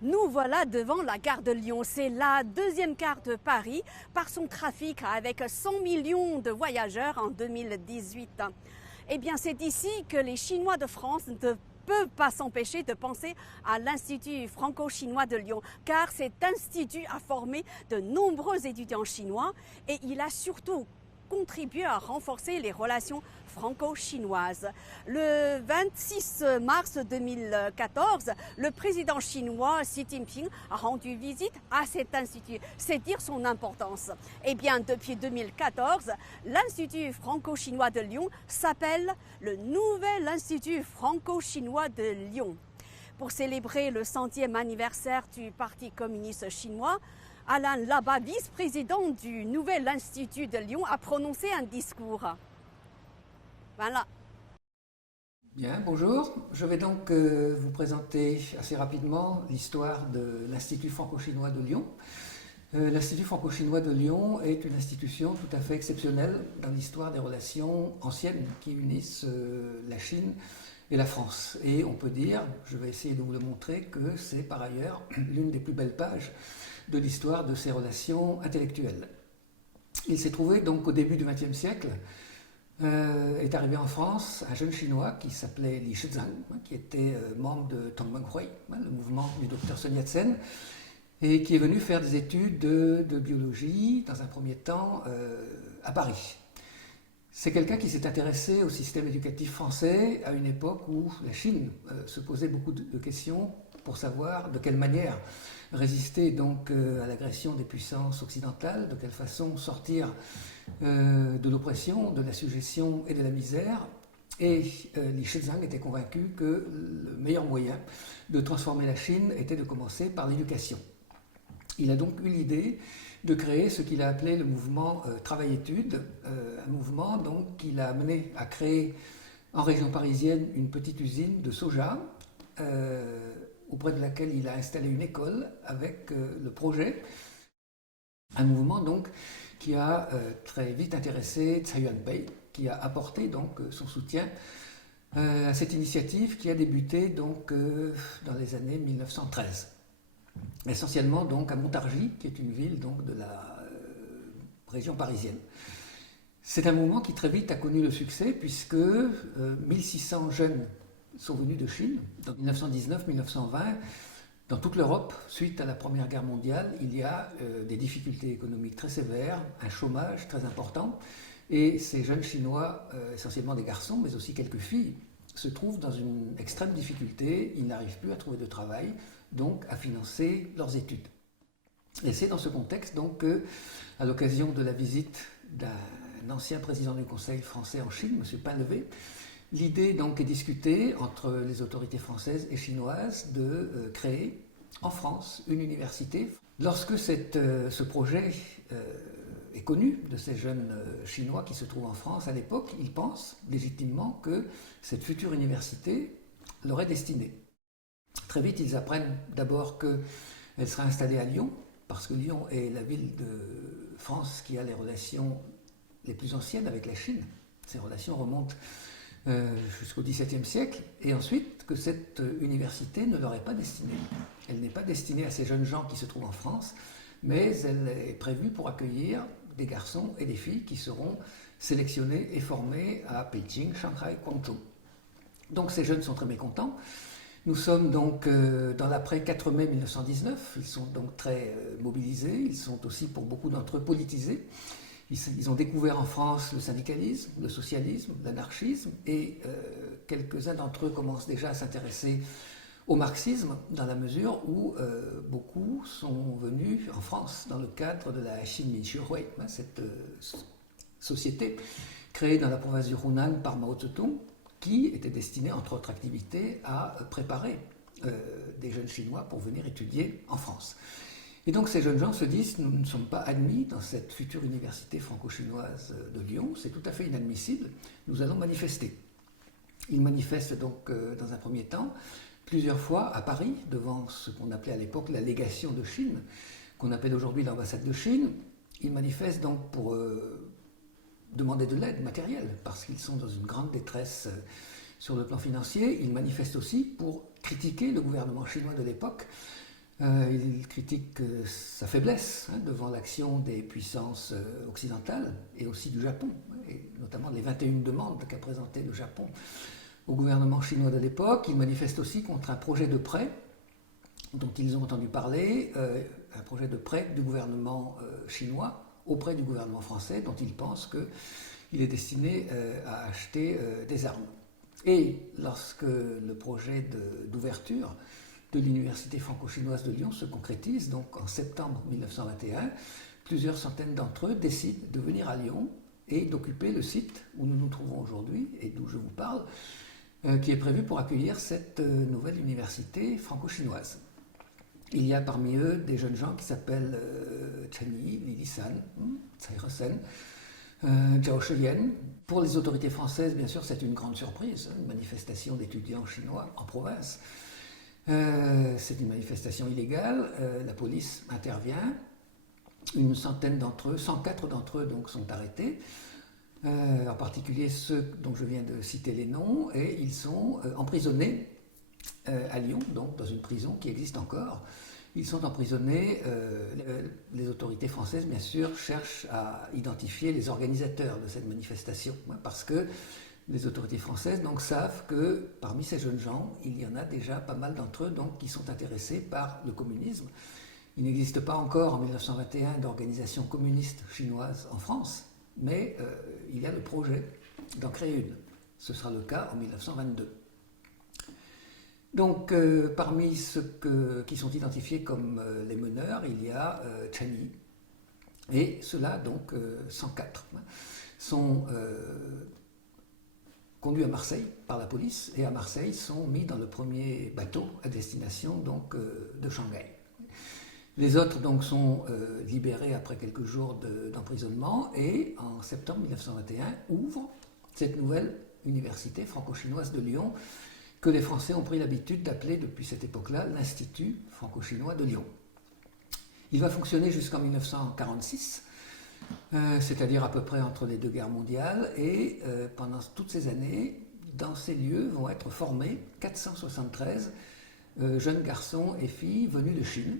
Nous voilà devant la gare de Lyon. C'est la deuxième gare de Paris par son trafic avec 100 millions de voyageurs en 2018. Eh bien, c'est ici que les Chinois de France ne peuvent pas s'empêcher de penser à l'Institut franco-chinois de Lyon, car cet institut a formé de nombreux étudiants chinois et il a surtout contribué à renforcer les relations franco-chinoises. Le 26 mars 2014, le président chinois Xi Jinping a rendu visite à cet institut. C'est dire son importance. Eh bien, depuis 2014, l'Institut franco-chinois de Lyon s'appelle le Nouvel Institut franco-chinois de Lyon. Pour célébrer le 100e anniversaire du Parti communiste chinois, Alain Labat, vice-président du Nouvel Institut de Lyon, a prononcé un discours. Voilà. Bien, bonjour. Je vais donc vous présenter assez rapidement l'histoire de l'Institut franco-chinois de Lyon. L'Institut franco-chinois de Lyon est une institution tout à fait exceptionnelle dans l'histoire des relations anciennes qui unissent la Chine et la France. Et on peut dire, je vais essayer de vous le montrer, que c'est par ailleurs l'une des plus belles pages de l'histoire de ces relations intellectuelles. Il s'est trouvé donc au début du XXe siècle, est arrivé en France un jeune chinois qui s'appelait Li Shizang, qui était membre de Tongmenghui, le mouvement du docteur Sun Yat-sen, et qui est venu faire des études de biologie, dans un premier temps, à Paris. C'est quelqu'un qui s'est intéressé au système éducatif français à une époque où la Chine se posait beaucoup de questions pour savoir de quelle manière résister donc à l'agression des puissances occidentales, de quelle façon sortir de l'oppression, de la suggestion et de la misère. Et Li Shizang était convaincu que le meilleur moyen de transformer la Chine était de commencer par l'éducation. Il a donc eu l'idée de créer ce qu'il a appelé le mouvement Travail-Études, un mouvement donc qui l'a amené à créer en région parisienne une petite usine de soja, auprès de laquelle il a installé une école avec le projet. Un mouvement donc qui a très vite intéressé Tsai Ing-wen, qui a apporté donc son soutien à cette initiative qui a débuté donc dans les années 1913. Essentiellement donc à Montargis, qui est une ville donc de la région parisienne. C'est un mouvement qui très vite a connu le succès puisque 1600 jeunes sont venus de Chine en 1919-1920. Dans toute l'Europe, suite à la Première Guerre mondiale, il y a des difficultés économiques très sévères, un chômage très important, et ces jeunes Chinois, essentiellement des garçons, mais aussi quelques filles, se trouvent dans une extrême difficulté, ils n'arrivent plus à trouver de travail, donc à financer leurs études. Et c'est dans ce contexte donc que, à l'occasion de la visite d'un ancien président du Conseil français en Chine, M. Painlevé, l'idée donc est discutée entre les autorités françaises et chinoises de créer en France une université. Lorsque ce projet est connu de ces jeunes Chinois qui se trouvent en France à l'époque, ils pensent légitimement que cette future université leur est destinée. Très vite, ils apprennent d'abord qu'elle sera installée à Lyon, parce que Lyon est la ville de France qui a les relations les plus anciennes avec la Chine. Ces relations remontent jusqu'au XVIIe siècle, et ensuite que cette université ne leur est pas destinée. Elle n'est pas destinée à ces jeunes gens qui se trouvent en France, mais elle est prévue pour accueillir des garçons et des filles qui seront sélectionnés et formés à Pékin, Shanghai, Guangzhou. Donc ces jeunes sont très mécontents. Nous sommes donc dans l'après 4 mai 1919, ils sont donc très mobilisés, ils sont aussi pour beaucoup d'entre eux politisés. Ils ont découvert en France le syndicalisme, le socialisme, l'anarchisme, et quelques-uns d'entre eux commencent déjà à s'intéresser au marxisme, dans la mesure où beaucoup sont venus en France dans le cadre de la Xinmin-Shihui, cette société créée dans la province du Hunan par Mao Tse-tung, qui était destinée, entre autres activités, à préparer des jeunes Chinois pour venir étudier en France. Et donc ces jeunes gens se disent, nous ne sommes pas admis dans cette future université franco-chinoise de Lyon, c'est tout à fait inadmissible, nous allons manifester. Ils manifestent donc dans un premier temps, plusieurs fois à Paris, devant ce qu'on appelait à l'époque la légation de Chine, qu'on appelle aujourd'hui l'ambassade de Chine. Ils manifestent donc pour demander de l'aide matérielle, parce qu'ils sont dans une grande détresse sur le plan financier. Ils manifestent aussi pour critiquer le gouvernement chinois de l'époque, Il critique sa faiblesse devant l'action des puissances occidentales et aussi du Japon, et notamment les 21 demandes qu'a présentées le Japon au gouvernement chinois de l'époque. Il manifeste aussi contre un projet de prêt dont ils ont entendu parler, un projet de prêt du gouvernement chinois auprès du gouvernement français, dont il pense qu'il est destiné à acheter des armes. Et lorsque le projet d'ouverture de l'Université franco-chinoise de Lyon se concrétise, donc en septembre 1921, plusieurs centaines d'entre eux décident de venir à Lyon et d'occuper le site où nous nous trouvons aujourd'hui et d'où je vous parle, qui est prévu pour accueillir cette nouvelle université franco-chinoise. Il y a parmi eux des jeunes gens qui s'appellent Chen Yi, Lili San, Tsai He-sen, Zhao Sheyan. Pour les autorités françaises, bien sûr, c'est une grande surprise, une manifestation d'étudiants chinois en province. C'est une manifestation illégale, la police intervient, une centaine d'entre eux, 104 d'entre eux donc, sont arrêtés, en particulier ceux dont je viens de citer les noms, et ils sont emprisonnés à Lyon, donc dans une prison qui existe encore. Ils sont emprisonnés, les autorités françaises bien sûr cherchent à identifier les organisateurs de cette manifestation, parce que les autorités françaises donc, savent que parmi ces jeunes gens, il y en a déjà pas mal d'entre eux donc, qui sont intéressés par le communisme. Il n'existe pas encore en 1921 d'organisation communiste chinoise en France, mais il y a le projet d'en créer une. Ce sera le cas en 1922. Donc, parmi ceux qui sont identifiés comme les meneurs, il y a Chen Yi. Et ceux-là, donc 104, sont conduits à Marseille par la police et à Marseille sont mis dans le premier bateau à destination donc, de Shanghai. Les autres donc, sont libérés après quelques jours d'emprisonnement et en septembre 1921 ouvrent cette nouvelle université franco-chinoise de Lyon que les Français ont pris l'habitude d'appeler depuis cette époque-là l'Institut franco-chinois de Lyon. Il va fonctionner jusqu'en 1946, c'est-à-dire à peu près entre les deux guerres mondiales, et pendant toutes ces années, dans ces lieux vont être formés 473 jeunes garçons et filles venus de Chine,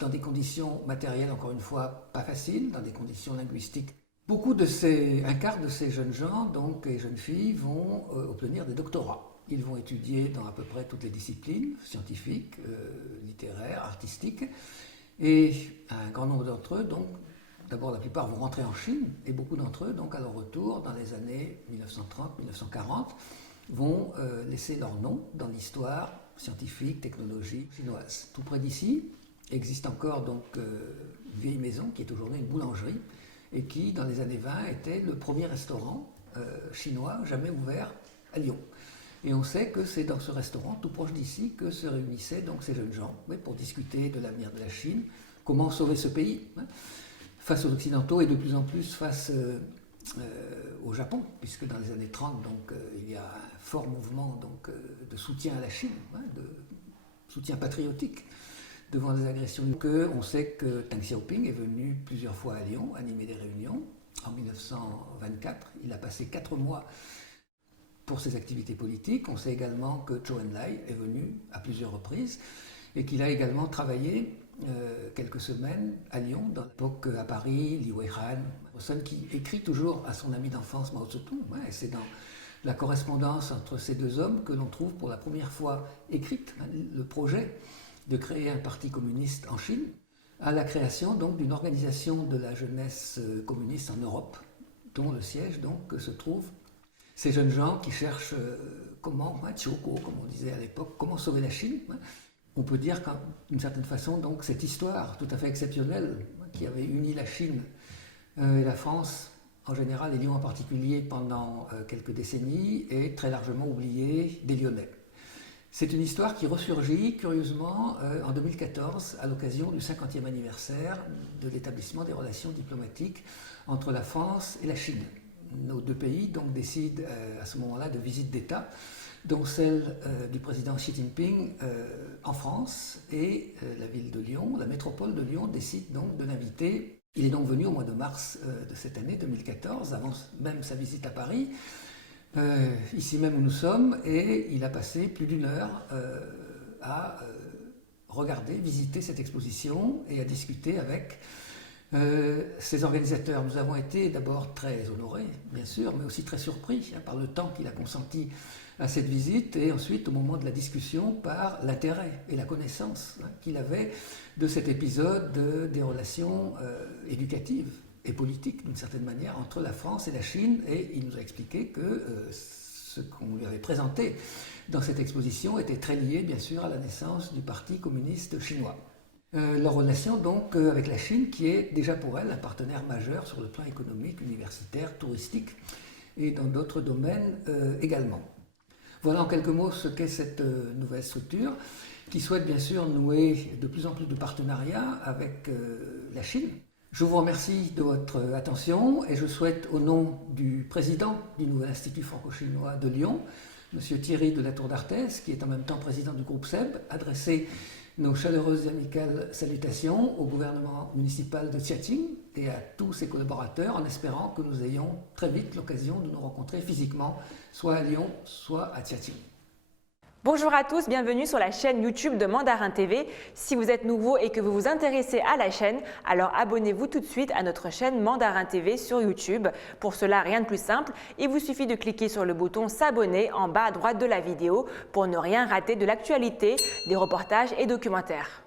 dans des conditions matérielles, encore une fois, pas faciles, dans des conditions linguistiques. Un quart de ces jeunes gens donc, et jeunes filles vont obtenir des doctorats. Ils vont étudier dans à peu près toutes les disciplines, scientifiques, littéraires, artistiques, et un grand nombre d'entre eux, donc, d'abord la plupart vont rentrer en Chine, et beaucoup d'entre eux, donc à leur retour, dans les années 1930-1940, vont laisser leur nom dans l'histoire scientifique, technologique chinoise. Tout près d'ici existe encore donc une vieille maison qui est aujourd'hui une boulangerie, et qui, dans les années 20, était le premier restaurant chinois jamais ouvert à Lyon. Et on sait que c'est dans ce restaurant, tout proche d'ici, que se réunissaient donc ces jeunes gens pour discuter de l'avenir de la Chine, comment sauver ce pays face aux Occidentaux et de plus en plus face au Japon, puisque dans les années 30, donc, il y a un fort mouvement donc, de soutien à la Chine, de soutien patriotique devant les agressions. On sait que Deng Xiaoping est venu plusieurs fois à Lyon animer des réunions. En 1924, il a passé 4 mois pour ses activités politiques. On sait également que Zhou Enlai est venu à plusieurs reprises et qu'il a également travaillé quelques semaines à Lyon, dans l'époque à Paris, Li Weihan, qui écrit toujours à son ami d'enfance Mao Tse-tung. Et c'est dans la correspondance entre ces deux hommes que l'on trouve pour la première fois écrite le projet de créer un parti communiste en Chine, à la création donc d'une organisation de la jeunesse communiste en Europe, dont le siège donc se trouve. Ces jeunes gens qui cherchent comment, Choko, comme on disait à l'époque, comment sauver la Chine. On peut dire d'une certaine façon, donc, cette histoire tout à fait exceptionnelle qui avait uni la Chine et la France en général et Lyon en particulier pendant quelques décennies est très largement oubliée des Lyonnais. C'est une histoire qui ressurgit curieusement en 2014 à l'occasion du 50e anniversaire de l'établissement des relations diplomatiques entre la France et la Chine. Nos deux pays donc décident à ce moment-là de visites d'État, dont celle du président Xi Jinping en France, et la ville de Lyon, la métropole de Lyon décide donc de l'inviter. Il est donc venu au mois de mars de cette année 2014, avant même sa visite à Paris, ici même où nous sommes, et il a passé plus d'1 heure à regarder, visiter cette exposition et à discuter avec ces organisateurs. Nous avons été d'abord très honorés, bien sûr, mais aussi très surpris par le temps qu'il a consenti à cette visite et ensuite au moment de la discussion par l'intérêt et la connaissance qu'il avait de cet épisode des relations éducatives et politiques d'une certaine manière entre la France et la Chine, et il nous a expliqué que ce qu'on lui avait présenté dans cette exposition était très lié bien sûr à la naissance du Parti communiste chinois. Leur relation donc avec la Chine qui est déjà pour elle un partenaire majeur sur le plan économique, universitaire, touristique et dans d'autres domaines également. Voilà en quelques mots ce qu'est cette nouvelle structure qui souhaite bien sûr nouer de plus en plus de partenariats avec la Chine. Je vous remercie de votre attention et je souhaite au nom du président du nouvel Institut franco-chinois de Lyon, M. Thierry de la Tour d'Arthez, qui est en même temps président du groupe SEB, adresser nos chaleureuses et amicales salutations au gouvernement municipal de Tianjin et à tous ses collaborateurs en espérant que nous ayons très vite l'occasion de nous rencontrer physiquement, soit à Lyon, soit à Tianjin. Bonjour à tous, bienvenue sur la chaîne YouTube de Mandarin TV. Si vous êtes nouveau et que vous vous intéressez à la chaîne, alors abonnez-vous tout de suite à notre chaîne Mandarin TV sur YouTube. Pour cela, rien de plus simple, il vous suffit de cliquer sur le bouton s'abonner en bas à droite de la vidéo pour ne rien rater de l'actualité, des reportages et documentaires.